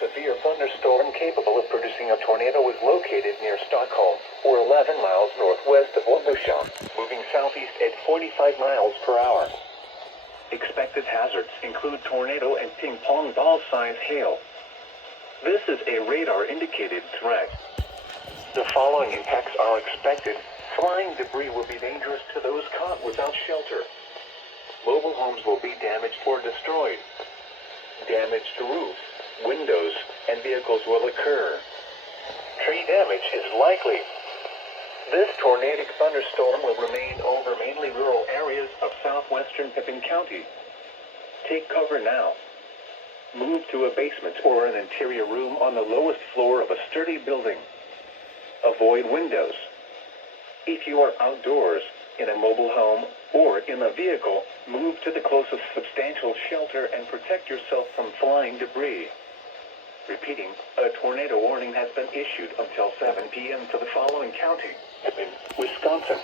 severe thunderstorm capable of producing a tornado is located near Stockholm, or 11 miles northwest of Lundoshan, moving southeast at 45 miles per hour. Expected hazards include tornado and ping-pong ball-sized hail. This is a radar-indicated threat. The following impacts are expected. Flying debris will be dangerous to those caught without shelter. Mobile homes will be damaged or destroyed. Damage to roofs, windows, and vehicles will occur. Tree damage is likely. This tornadic thunderstorm will remain over mainly rural areas of southwestern Pipin County. Take cover now. Move to a basement or an interior room on the lowest floor of a sturdy building. Avoid windows. If you are outdoors, in a mobile home, or in a vehicle, move to the closest substantial shelter and protect yourself from flying debris. Repeating, a tornado warning has been issued until 7 p.m. for the following county: Wisconsin,